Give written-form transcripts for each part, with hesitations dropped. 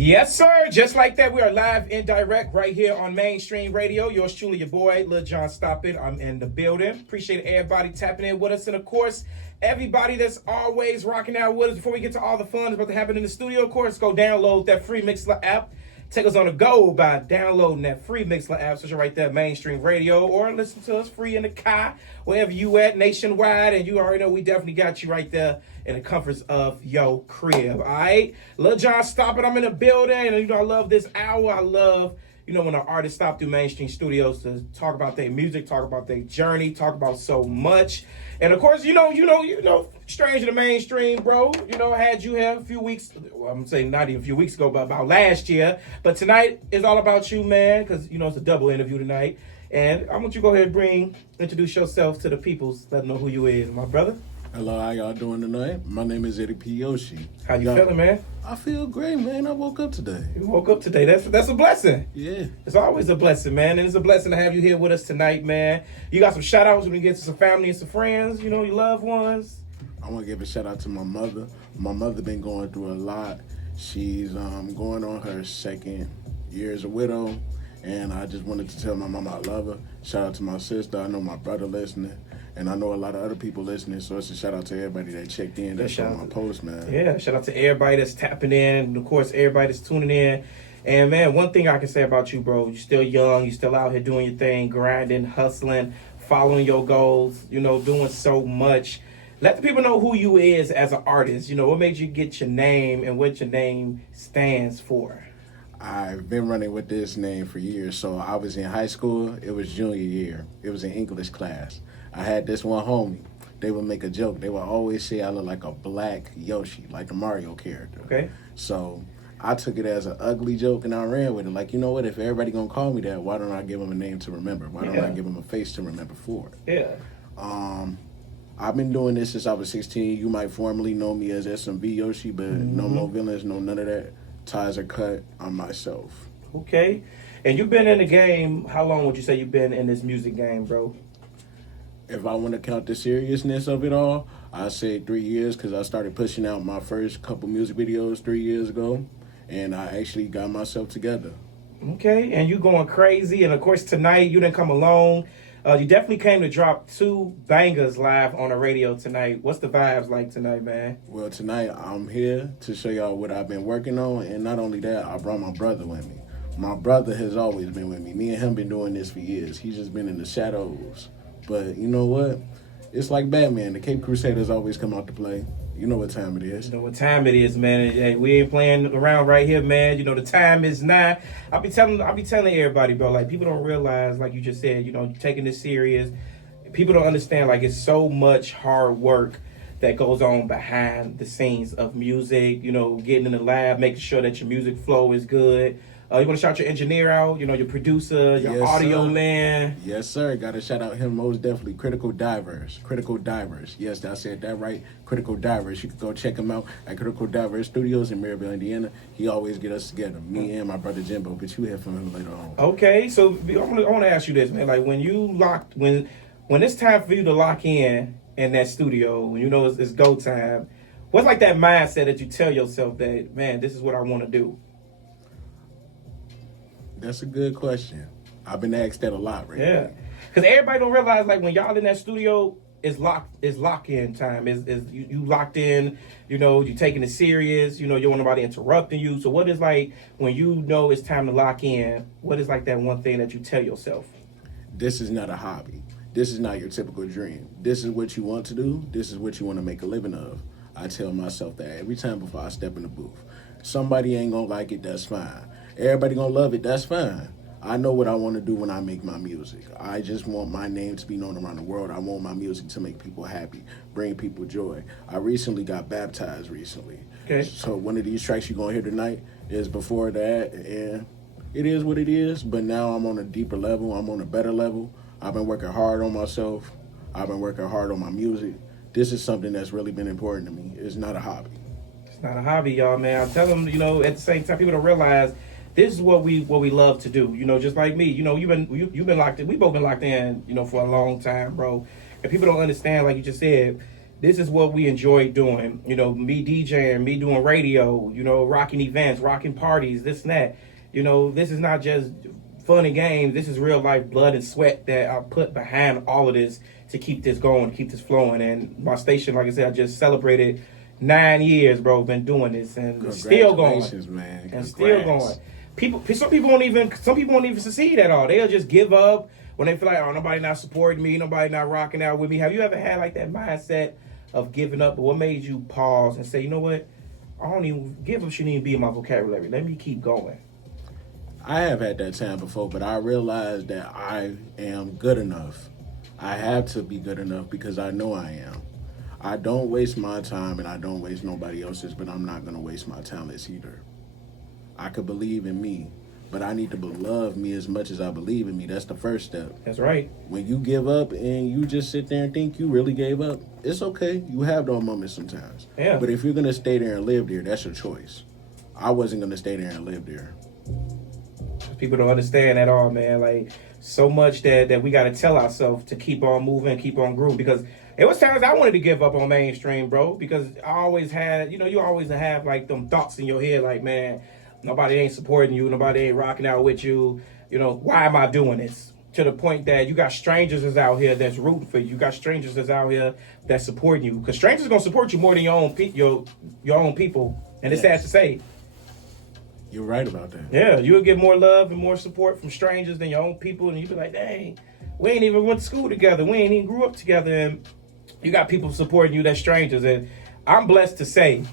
Yes, sir. Just like that, we are live and direct right here on Mainstream Radio. Yours truly, your boy, Lil John Stoppin. I'm in the building. Appreciate everybody tapping in with us. And of course, everybody that's always rocking out with us. Before we get to all the fun that's about to happen in the studio, of course, go download that free Mixler app. Take us on the go by downloading that free Mixler app, search right there, Mainstream Radio, or listen to us free in the car, wherever you at, nationwide, and you already know we definitely got you right there in the comforts of your crib, all right? Lil John Stoppin', I'm in the building, and I love this hour. I love, when an artist stop through Mainstream Studios to talk about their music, talk about their journey, talk about so much. And of course, Strange to the Mainstream, bro. I had you here a few weeks, well, I'm saying not even a few weeks ago, but about last year. But tonight is all about you, man, because, it's a double interview tonight. And I want you to go ahead and introduce yourself to the peoples, let them know who you is, my brother. Hello, how y'all doing tonight? My name is ADP Yoshi. How you feeling, man? I feel great, man. I woke up today. You woke up today. That's a blessing. Yeah. It's always a blessing, man. And it's a blessing to have you here with us tonight, man. You got some shout-outs when we get to some family and some friends, your loved ones. I want to give a shout-out to my mother. My mother been going through a lot. She's going on her second year as a widow. And I just wanted to tell my mama I love her. Shout out to my sister. I know my brother listening. And I know a lot of other people listening, so it's a shout out to everybody that checked in. That's on my post, man. Yeah, shout out to everybody that's tapping in, and of course, everybody that's tuning in. And man, one thing I can say about you, bro, you're still young, you're still out here doing your thing, grinding, hustling, following your goals, doing so much. Let the people know who you is as an artist. What made you get your name and what your name stands for. I've been running with this name for years. So I was in high school. It was junior year. It was an English class. I had this one homie. They would make a joke. They would always say I look like a black Yoshi, like the Mario character. Okay. So I took it as an ugly joke and I ran with it. Like, you know what? If everybody gonna call me that, why don't I give them a name to remember? Why don't I give them a face to remember for it? Yeah. I've been doing this since I was 16. You might formally know me as SMV Yoshi, but no more villains, no none of that. Ties are cut. I'm myself. Okay. And you've been in the game, how long would you say you've been in this music game, bro? If I want to count the seriousness of it all, I say 3 years because I started pushing out my first couple music videos 3 years ago, and I actually got myself together. Okay, and you going crazy, and of course tonight you didn't come alone. You definitely came to drop 2 bangers live on the radio tonight. What's the vibes like tonight, man? Well, tonight I'm here to show y'all what I've been working on, and not only that, I brought my brother with me. My brother has always been with me. Me and him been doing this for years. He's just been in the shadows. But you know what? It's like Batman. The Cape Crusaders always come out to play. You know what time it is. You know what time it is, man. Hey, we ain't playing around right here, man. The time is now. I'll be telling everybody, bro, like people don't realize, like you just said, you're taking this serious. People don't understand, like it's so much hard work that goes on behind the scenes of music, getting in the lab, making sure that your music flow is good. You want to shout your engineer out, your producer, your audio man. Yes, sir. Got to shout out him most definitely. Critical Divers. Yes, I said that right. Critical Divers. You can go check him out at Critical Divers Studios in Maryville, Indiana. He always get us together, me and my brother Jimbo, but you hear from him later on. Okay, so I want to ask you this, man. Like when it's time for you to lock in that studio, when it's go time, what's like that mindset that you tell yourself that, man, this is what I want to do? That's a good question. I've been asked that a lot right now. Yeah, because everybody don't realize, like, when y'all in that studio, it's lock-in time. Is you locked in, you taking it serious, you don't want nobody interrupting you. So what is like, when it's time to lock in, what is like that one thing that you tell yourself? This is not a hobby. This is not your typical dream. This is what you want to do. This is what you want to make a living of. I tell myself that every time before I step in the booth. Somebody ain't gonna like it, that's fine. Everybody gonna love it, that's fine. I know what I want to do when I make my music. I just want my name to be known around the world. I want my music to make people happy, bring people joy. I recently got baptized recently. Okay. So one of these tracks you're gonna hear tonight is before that, and it is what it is, but now I'm on a deeper level, I'm on a better level. I've been working hard on myself. I've been working hard on my music. This is something that's really been important to me. It's not a hobby. It's not a hobby, y'all, man. I tell them, at the same time, people don't realize this is what we love to do. Just like me. You've been locked in. We both been locked in, for a long time, bro. And people don't understand, like you just said, this is what we enjoy doing. You know, me DJing, me doing radio, you know, rocking events, rocking parties, this and that. You know, this is not just fun and games. This is real life blood and sweat that I put behind all of this to keep this going, keep this flowing. And my station, like I said, I just celebrated 9 years, bro. Been doing this and it's still going, man. and still going. Some people won't even succeed at all. They'll just give up when they feel like, oh, nobody not supporting me, nobody not rocking out with me. Have you ever had like that mindset of giving up? But what made you pause and say, you know what? I don't even give up. Shouldn't even be in my vocabulary. Let me keep going. I have had that time before, but I realized that I am good enough. I have to be good enough because I know I am. I don't waste my time and I don't waste nobody else's, but I'm not going to waste my talents either. I could believe in me, but I need to love me as much as I believe in me. That's the first step. That's right. When you give up and you just sit there and think you really gave up, it's okay. You have those moments sometimes. Yeah. But if you're going to stay there and live there, that's your choice. I wasn't going to stay there and live there. People don't understand at all, man. Like, so much that we got to tell ourselves to keep on moving, keep on grooving. Because it was times I wanted to give up on mainstream, bro. Because I always had, you always have like them thoughts in your head, like, man, nobody ain't supporting you, nobody ain't rocking out with you. You know, why am I doing this? To the point that you got strangers that's out here that's rooting for you. You got strangers that's out here that's supporting you. Because strangers are gonna support you more than your own people. And it's sad to say. You're right about that. Yeah, you'll get more love and more support from strangers than your own people, and you be like, dang, we ain't even went to school together. We ain't even grew up together, and you got people supporting you that's strangers. And I'm blessed to say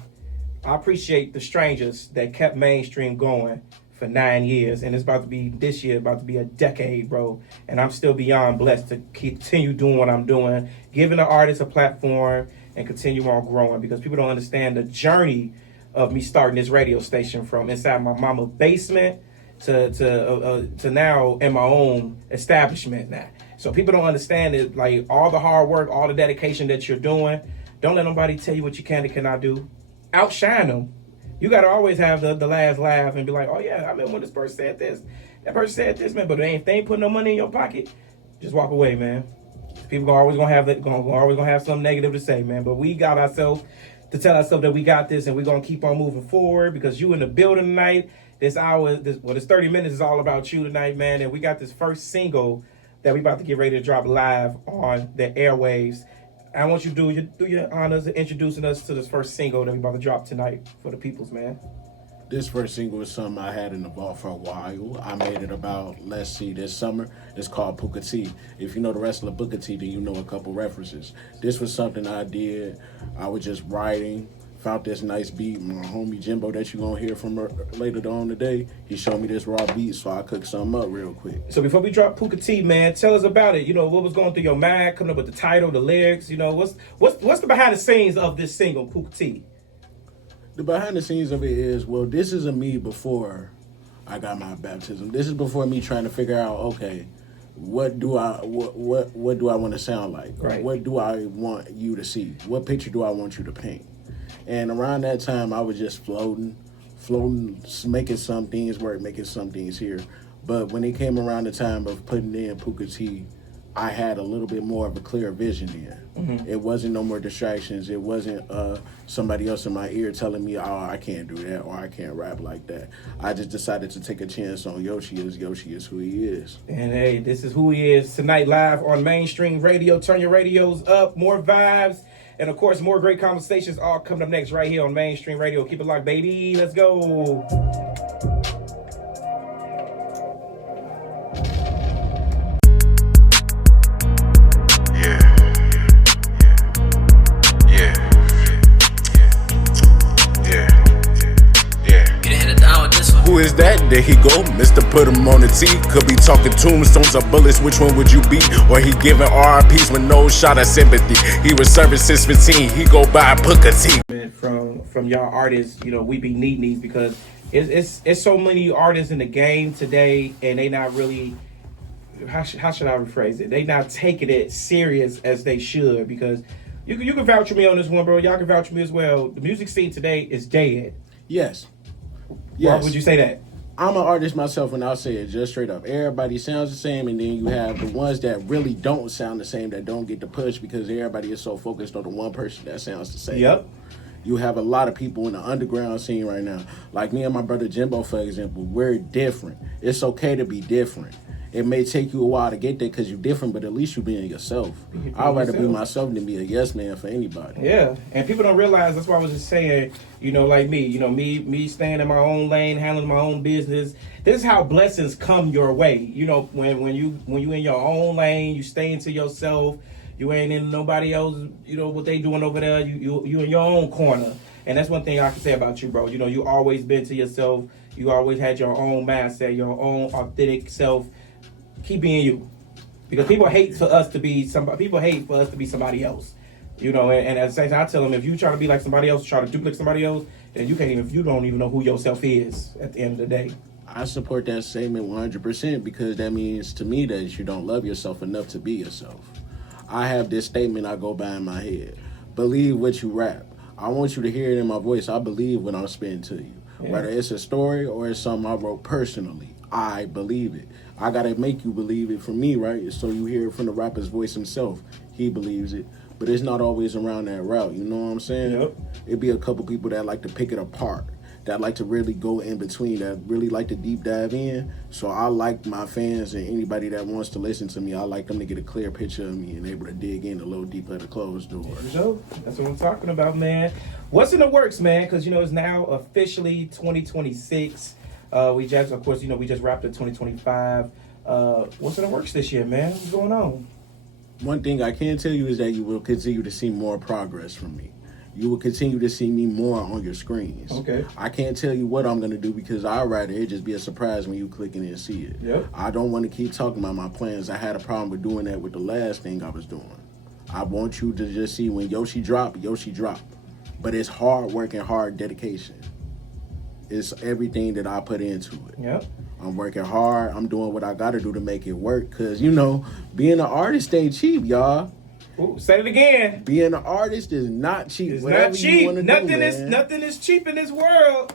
I appreciate the strangers that kept mainstream going for 9 years, and it's about to be this year, about to be a decade, bro. And I'm still beyond blessed to continue doing what I'm doing, giving the artists a platform, and continue on growing, because people don't understand the journey of me starting this radio station from inside my mama's basement to now in my own establishment now. So people don't understand it, like all the hard work, all the dedication that you're doing. Don't let nobody tell you what you can and cannot do. Outshine them. You got to always have the last laugh and be like, oh yeah, I remember when this person said this. That person said this, man, but if they ain't putting no money in your pocket, just walk away, man. People always gonna have something negative to say, man. But we got ourselves to tell ourselves that we got this and we're going to keep on moving forward, because you in the building tonight. This 30 minutes is all about you tonight, man. And we got this first single that we about to get ready to drop live on the airwaves. I want you to do your honors of introducing us to this first single that we about to drop tonight for the peoples, man. This first single is something I had in the vault for a while. I made it about, this summer. It's called Puka T. If you know the wrestler Booker T, then you know a couple references. This was something I did. I was just writing, found this nice beat. My homie Jimbo that you gonna hear from later on today, he showed me this raw beat, so I cooked something up real quick. So before we drop Puka T, man, tell us about it. You know, what was going through your mind, coming up with the title, the lyrics. You know, what's the behind the scenes of this single, Puka T? The behind the scenes of it is, well, this is a me before I got my baptism. This is before me trying to figure out, okay, what do I want to sound like? Right. What do I want you to see? What picture do I want you to paint? And around that time, I was just floating, making some things work, making some things here. But when it came around the time of putting in Puka T, I had a little bit more of a clear vision then. Mm-hmm. It wasn't no more distractions. It wasn't somebody else in my ear telling me, oh, I can't do that, or I can't rap like that. I just decided to take a chance on Yoshi is who he is. And hey, this is who he is tonight, live on Mainstream Radio. Turn your radios up, more vibes, and of course, more great conversations all coming up next right here on Mainstream Radio. Keep it locked, baby. Let's go. Who is that? There he go, Mr. Put him on the T. Could be talking tombstones or bullets, which one would you be? Or he giving RIPs with no shot of sympathy. He was serving since 15, he go by Puka T. From y'all artists, you know, we be needing these, because it's so many artists in the game today, and they not really, how should I rephrase it? They not taking it serious as they should, because you can vouch for me on this one, bro. Y'all can vouch for me as well. The music scene today is dead. Yes. Why would you say that? I'm an artist myself, and I'll say it just straight up. Everybody sounds the same, and then you have the ones that really don't sound the same that don't get the push because everybody is so focused on the one person that sounds the same. Yep. You have a lot of people in the underground scene right now. Like me and my brother Jimbo, for example, we're different. It's okay to be different. It may take you a while to get there because you're different, but at least you're being yourself. I'd rather be myself than be a yes man for anybody. Yeah, and people don't realize, that's why I was just saying, like me, me staying in my own lane, handling my own business. This is how blessings come your way. When you in your own lane, you stay into yourself. You ain't in nobody else, what they doing over there. You in your own corner. And that's one thing I can say about you, bro. You always been to yourself. You always had your own mindset, your own authentic self. Keep being you. Because people hate for us to be somebody. People hate for us to be somebody else. And at the same time, I tell them, if you try to be like somebody else, try to duplicate somebody else, then you don't even know who yourself is at the end of the day. I support that statement 100% because that means to me that you don't love yourself enough to be yourself. I have this statement I go by in my head. Believe what you rap. I want you to hear it in my voice. I believe what I'm spitting to you. Yeah. Whether it's a story or it's something I wrote personally, I believe it. I got to make you believe it for me, right? So you hear it from the rapper's voice himself. He believes it. But it's not always around that route. You know what I'm saying? Yep. It'd be a couple people that like to pick it apart, that like to really go in between, that really like to deep dive in. So I like my fans and anybody that wants to listen to me, I like them to get a clear picture of me and able to dig in a little deeper at the closed doors. That's what I'm talking about, man. What's in the works, man? Because, it's now officially 2026. We just wrapped up 2025. What's in the works this year, man? What's going on? One thing I can tell you is that you will continue to see more progress from me. You will continue to see me more on your screens. Okay. I can't tell you what I'm going to do because I'd rather it just be a surprise when you click in and see it. Yep. I don't want to keep talking about my plans. I had a problem with doing that with the last thing I was doing. I want you to just see when Yoshi drop. But it's hard work and hard dedication. It's everything that I put into it. Yep. I'm working hard. I'm doing what I got to do to make it work because, being an artist ain't cheap, y'all. Ooh, say it again. Being an artist is not cheap. It's Whatever not cheap. Nothing is cheap in this world.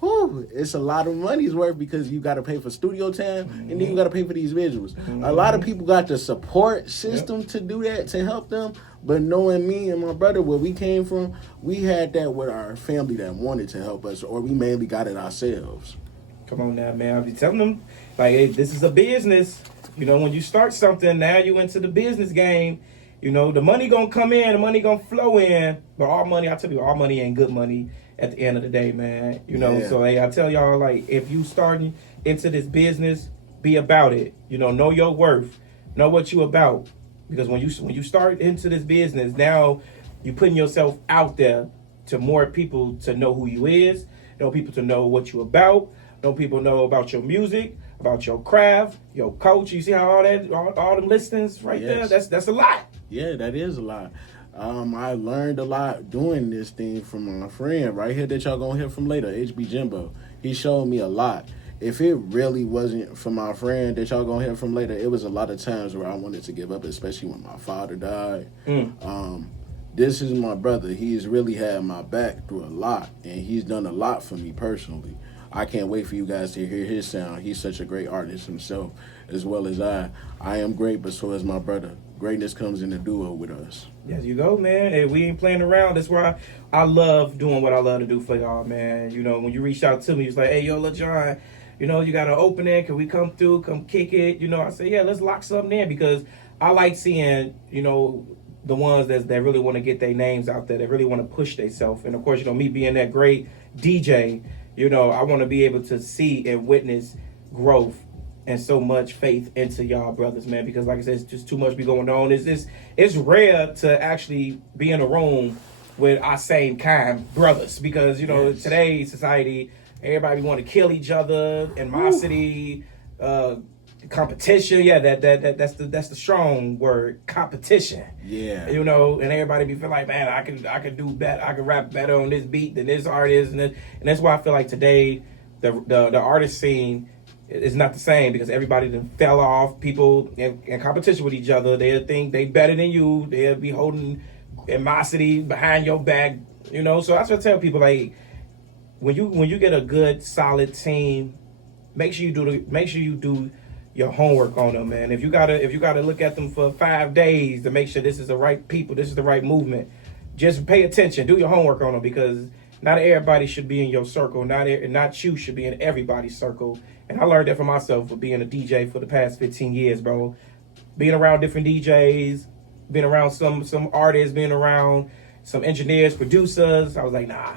Whew, it's a lot of money's worth because you got to pay for studio time and then you got to pay for these visuals. A lot of people got the support system to do that, to help them. But knowing me and my brother, where we came from, we had that with our family that wanted to help us, or we mainly got it ourselves. Come on now, man. I'll be telling them, like, hey, this is a business. When you start something, now you into the business game. The money gonna come in, the money gonna flow in. But all money ain't good money at the end of the day, man. Yeah. So hey, I tell y'all, like, if you starting into this business, be about it. Know your worth, know what you about. Because when you start into this business, now you putting yourself out there to more people to know who you is, people to know what you about, people know about your music, about your craft, your coach. You see how all them listings right there? That's a lot. Yeah, that is a lot. I learned a lot doing this thing from my friend right here that y'all gonna hear from later, HB Jimbo. He showed me a lot. If it really wasn't for my friend that y'all gonna hear from later, it was a lot of times where I wanted to give up, especially when my father died. This is my brother. He's really had my back through a lot, and he's done a lot for me personally. I can't wait for you guys to hear his sound. He's such a great artist himself, as well as I. I am great, but so is my brother. Greatness comes in a duo with us. Yes, you go, man. Hey, we ain't playing around. That's why I love doing what I love to do for y'all, man. When you reached out to me, it's like, hey, yo, Lil John, you got an opening. Can we come through, come kick it? I say, yeah, let's lock something in because I like seeing, the ones that really want to get their names out there, that really want to push themselves. And, of course, me being that great DJ, I want to be able to see and witness growth and so much faith into y'all brothers, man, because like I said, it's just too much be going on. It's rare to actually be in a room with our same kind brothers because, Yes. Today's society, everybody want to kill each other, animosity, competition. Yeah, that's the strong word, competition. Yeah. And everybody be feeling like, man, I can do better. I can rap better on this beat than this artist, and that's why I feel like today the artist scene is not the same because everybody then fell off. People in competition with each other. They'll think they better than you. They'll be holding animosity behind your back. So that's what I tell people, like, when you get a good solid team, make sure you do your homework on them, man. If you gotta look at them for 5 days to make sure this is the right people, this is the right movement, just pay attention, do your homework on them, because not everybody should be in your circle, not you should be in everybody's circle. And I learned that for myself for being a DJ for the past 15 years, bro. Being around different DJs, being around some artists, being around some engineers, producers, I was like, nah,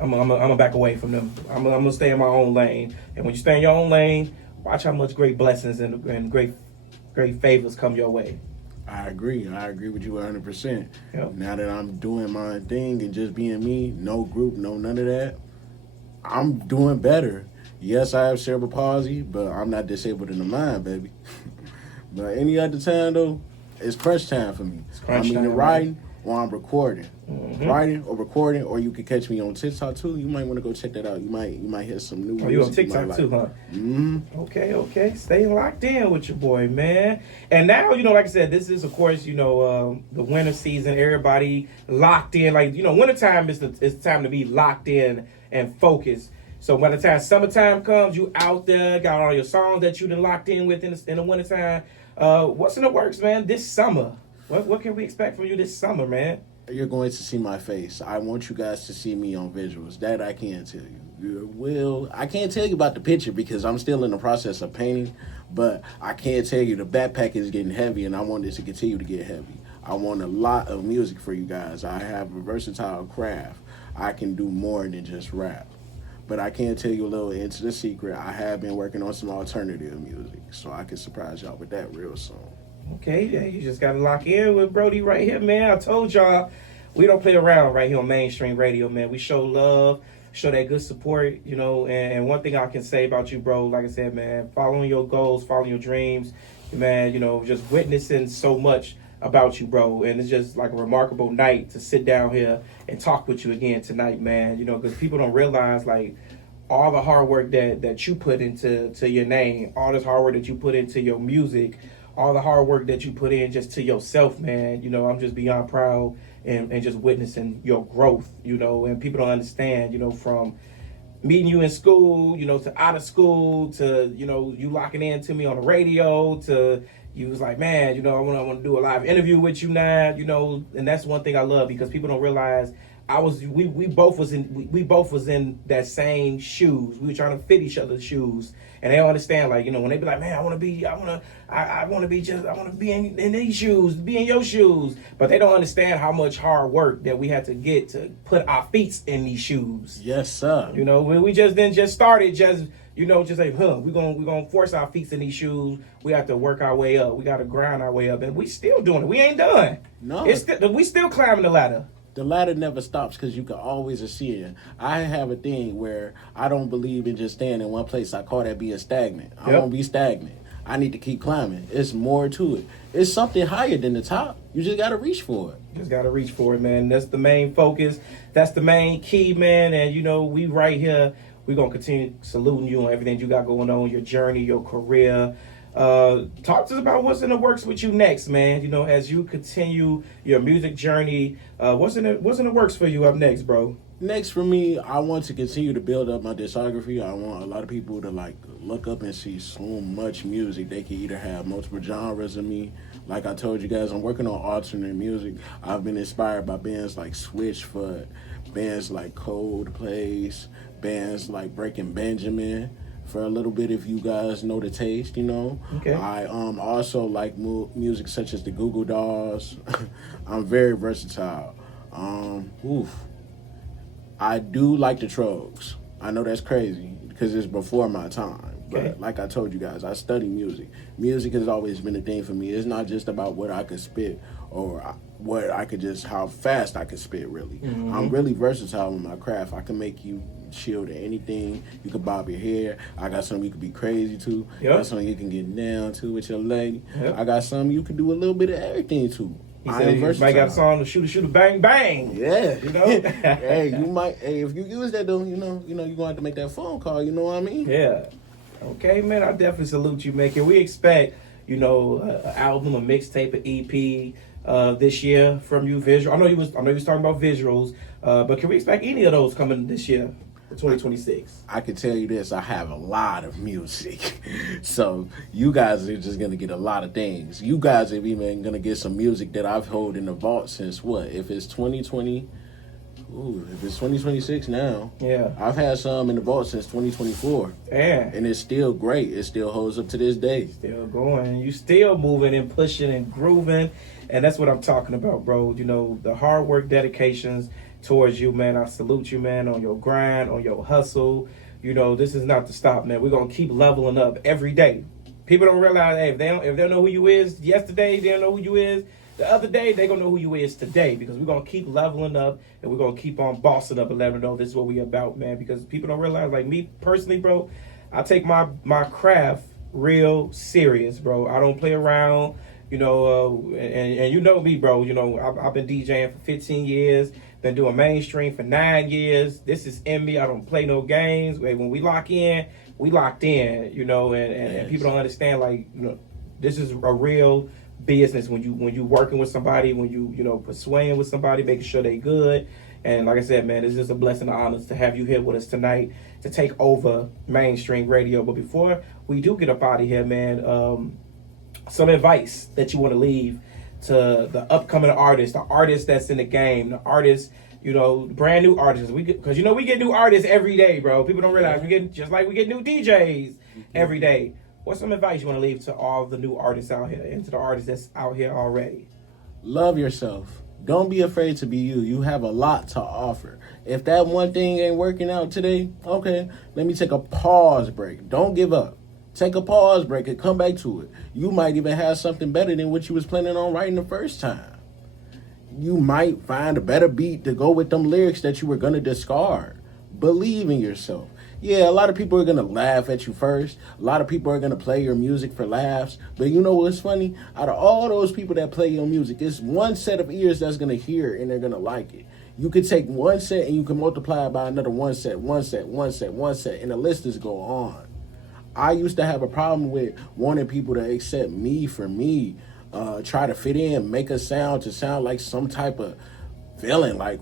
I'm gonna back away from them. I'm gonna stay in my own lane. And when you stay in your own lane, watch how much great blessings and great favors come your way. I agree with you 100%. Yep. Now that I'm doing my thing and just being me, no group, no none of that, I'm doing better. Yes, I have cerebral palsy, but I'm not disabled in the mind, baby. But any other time, though, it's crunch time for me. I'm either writing or I'm recording. Mm-hmm. Writing or recording, or you can catch me on TikTok, too. You might want to go check that out. You might hear some new music. Oh, you on TikTok, too, huh? Mm-hmm. Okay. Stay locked in with your boy, man. And now, like I said, this is, of course, the winter season. Everybody locked in. Like, wintertime is the time to be locked in and focused. So by the time summertime comes, you out there, got all your songs that you done locked in with in the wintertime. What's in the works, man, this summer? What can we expect from you this summer, man? You're going to see my face. I want you guys to see me on visuals. That I can tell you. I can't tell you about the picture because I'm still in the process of painting, but I can tell you the backpack is getting heavy and I want it to continue to get heavy. I want a lot of music for you guys. I have a versatile craft. I can do more than just rap. But I can tell you a little into the secret. I have been working on some alternative music, so I can surprise y'all with that real soon. Okay, yeah, you just gotta lock in with Brody right here, man. I told y'all, we don't play around right here on Mainstream Radio, man. We show love, show that good support, and one thing I can say about you, bro, like I said, man, following your goals, following your dreams, man, just witnessing so much about you, bro. And it's just like a remarkable night to sit down here and talk with you again tonight, man, because people don't realize, like, all the hard work that you put into your name, all this hard work that you put into your music, all the hard work that you put in just to yourself, man. I'm just beyond proud and just witnessing your growth, and people don't understand, from meeting you in school, to out of school, to, you locking in to me on the radio, to you was like, man, I want to do a live interview with you now, and that's one thing I love because people don't realize we both was in that same shoes. We were trying to fit each other's shoes, and they don't understand, like, when they be like, man, I want to be in these shoes, be in your shoes, but they don't understand how much hard work that we had to get to put our feet in these shoes. Yes, sir. We just started just like, we're gonna force our feet in these shoes. We have to work our way up. We got to grind our way up, and we still doing it. We ain't done. No, we still climbing the ladder. The ladder never stops because you can always ascend. I have a thing where I don't believe in just staying in one place. I call that being stagnant. I won't be stagnant. I need to keep climbing. It's more to it. It's something higher than the top. You just got to reach for it. Just got to reach for it, man. That's the main focus. That's the main key, man. And, we right here, we're going to continue saluting you on everything you got going on, your journey, your career. Talk to us about what's in the works with you next, man. As you continue your music journey, what's in the works for you up next, bro? Next for me, I want to continue to build up my discography. I want a lot of people to look up and see so much music. They can either have multiple genres of me. Like I told you guys, I'm working on alternate music. I've been inspired by bands like Switchfoot, bands like Coldplay, bands like Breaking Benjamin. For a little bit, if you guys know the taste, Okay. I also like music such as the Goo Goo Dolls. I'm very versatile. I do like the Trogs. I know that's crazy because it's before my time. But like I told you guys, I study music. Music has always been a thing for me. It's not just about what I could spit or how fast I could spit, really. Mm-hmm. I'm really versatile with my craft. I can make you chill to anything. You can bob your hair. I got something you can be crazy to. Yep. I got something you can get down to with your lady. Yep. I got something you can do a little bit of everything to. He said you might got a song to shoot, bang, bang. Yeah. Hey, you might. Hey, if you use that though, you're gonna have to make that phone call. You know what I mean? Yeah. Okay, man. I definitely salute you, man. Can we expect, an album, a mixtape, an EP this year from you? Visual. I know you was talking about visuals, but can we expect any of those coming this year? for 2026? I can tell you this, I have a lot of music. So you guys are just gonna get a lot of things. You guys are even gonna get some music that I've held in the vault since what? If it's 2020, if it's 2026 now. Yeah. I've had some in the vault since 2024. Yeah. And it's still great. It still holds up to this day. Still going. You still moving and pushing and grooving. And that's what I'm talking about, bro. You know, the hard work, dedications towards you, man. I salute you, man, on your grind, on your hustle. You know, this is not to stop, man. We're gonna keep leveling up every day. People don't realize, hey, if they don't know who you is yesterday, they don't know who you is the other day, they're gonna know who you is today, because we're gonna keep leveling up and we're gonna keep on bossing up and letting them know this is what we about, man. Because people don't realize, like me personally, bro, I take my craft real serious, bro. I don't play around. You know, and you know me, bro. You know, I've been DJing for 15 years, been doing mainstream for 9 years. This is in me. I don't play no games. When we lock in, we locked in, you know, and people don't understand, like, you know, this is a real business when you working with somebody, when you know, persuading with somebody, making sure they good. And like I said, man, it's just a blessing and honor to have you here with us tonight to take over mainstream radio. But before we do get up out of here, man, some advice that you want to leave to the upcoming artists, the artists that's in the game, the artists, you know, brand new artists. Because you know we get new artists every day, bro. People don't realize we get new DJs every day. What's some advice you want to leave to all the new artists out here and to the artists that's out here already? Love yourself. Don't be afraid to be you. You have a lot to offer. If that one thing ain't working out today, okay, let me take a pause break. Don't give up. Take a pause break and come back to it. You might even have something better than what you was planning on writing the first time. You might find a better beat to go with them lyrics that you were going to discard. Believe in yourself. Yeah, a lot of people are going to laugh at you first. A lot of people are going to play your music for laughs. But you know what's funny? Out of all those people that play your music, it's one set of ears that's going to hear it and they're going to like it. You could take one set and you can multiply it by another one set, and the list is go on. I used to have a problem with wanting people to accept me for me, try to fit in, make a sound to sound like some type of villain. Like,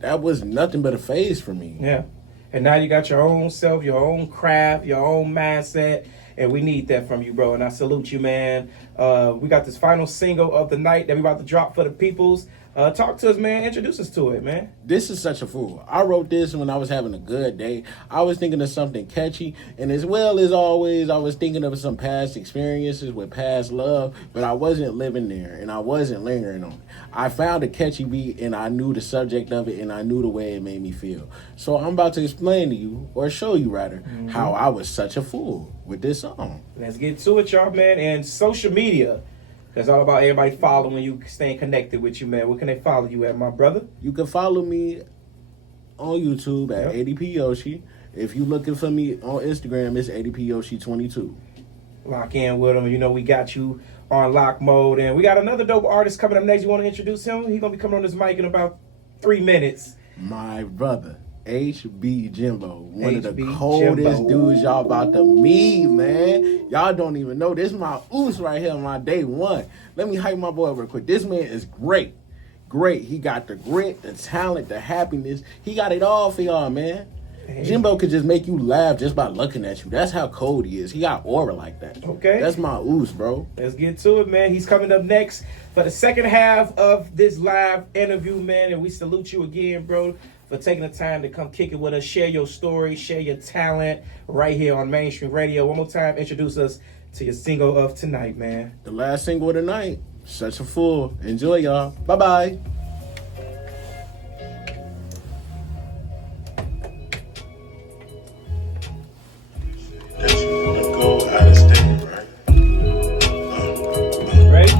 that was nothing but a phase for me. Yeah. And now you got your own self, your own craft, your own mindset, and we need that from you, bro. And I salute you, man. We got this final single of the night that we about to drop for the peoples. Talk to us, man. Introduce us to it, man. This is such a fool. I wrote this when I was having a good day. I was thinking of something catchy, and as well as always, I was thinking of some past experiences with past love, but I wasn't living there, and I wasn't lingering on it. I found a catchy beat, and I knew the subject of it, and I knew the way it made me feel. So I'm about to explain to you, or show you rather, how I was such a fool with this song. Let's get to it, y'all, man. And social media. It's all about everybody following you, staying connected with you, man. Where can they follow you at, my brother? You can follow me on YouTube at ADP Yoshi. If you're looking for me on Instagram, it's ADP Yoshi 22. Lock in with them. You know we got you on lock mode. And we got another dope artist coming up next. You want to introduce him? He's going to be coming on this mic in about 3 minutes. My brother, HB Jimbo. One of the HB coldest Jimbo. dudes y'all about to meet, man. Y'all don't even know. This is my oos right here, my day one. Let me hype my boy up real quick. This man is great. Great. He got the grit, the talent, the happiness. He got it all for y'all, man. Hey. Jimbo could just make you laugh just by looking at you. That's how cold he is. He got aura like that. Okay. That's my oos, bro. Let's get to it, man. He's coming up next for the second half of this live interview, man. And we salute you again, bro, for taking the time to come kick it with us, share your story, share your talent right here on Mainstream Radio. One more time, introduce us to your single of tonight, man. The last single of the night, Such a Fool. Enjoy, y'all. Bye-bye. That you wanna go out of state, right? Ready?